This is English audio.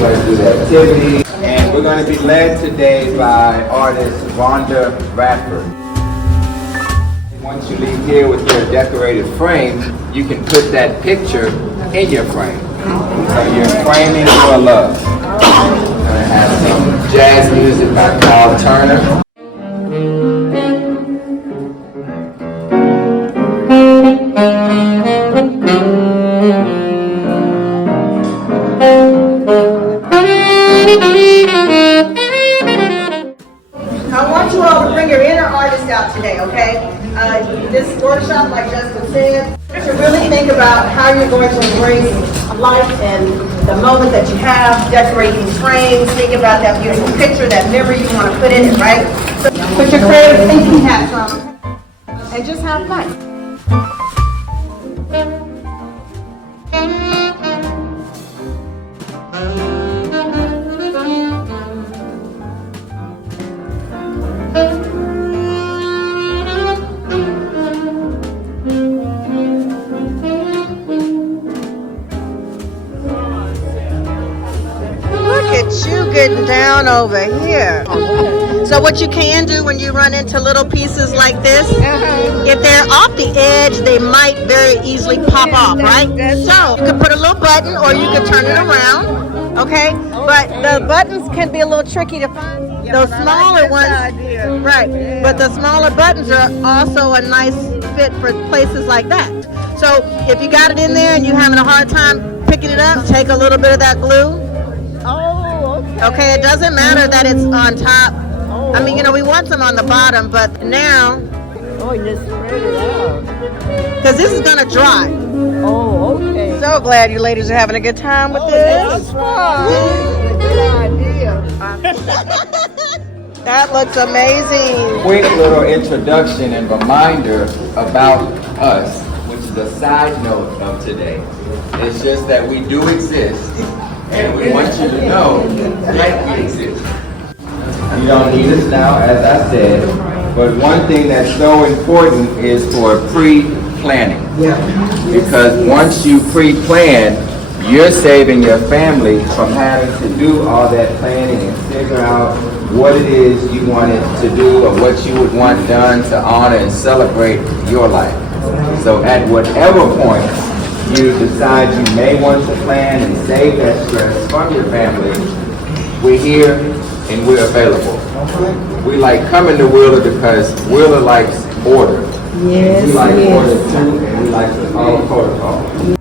we're going to do the activity. And we're going to be led today by artist Rhonda Radford. Once you leave here with your decorated frame, you can put that picture in your frame. So you're framing your love. We're going to have some jazz music by ARTRRA. I want you all to bring your inner artist out today, okay? This workshop, like Justin said, to really think about how you're going to embrace life and the moment that you have, decorate these frames, think about that beautiful picture, that memory you want to put in it, right? So put your creative thinking hats on and just have fun. You getting down over here. So what you can do when you run into little pieces like this, if they're off the edge, they might very easily pop off, right? So you could put a little button or you could turn it around, okay? But the buttons can be a little tricky to find. Those smaller ones, right? But the smaller buttons are also a nice fit for places like that. So if you got it in there and you're having a hard time picking it up, take a little bit of that glue. Okay, it doesn't matter that it's on top. I mean, you know, we want some on the bottom, but now, just spread it out. because this is gonna dry. Oh, okay. So glad you ladies are having a good time with this. That's fine. Good idea. That looks amazing. Quick little introduction and reminder about us, which is a side note of today. It's just that we do exist. And we want you to know that we exist. You don't need us now, as I said, but one thing that's so important is for pre-planning. Because once you pre-plan, you're saving your family from having to do all that planning and figure out what it is you wanted to do or what you would want done to honor and celebrate your life. So at whatever point you decide you may want to plan and save that stress from your family, we're here and we're available. We like coming to Wheeler because Wheeler likes order. Yes, we like order too, and we like to follow protocol.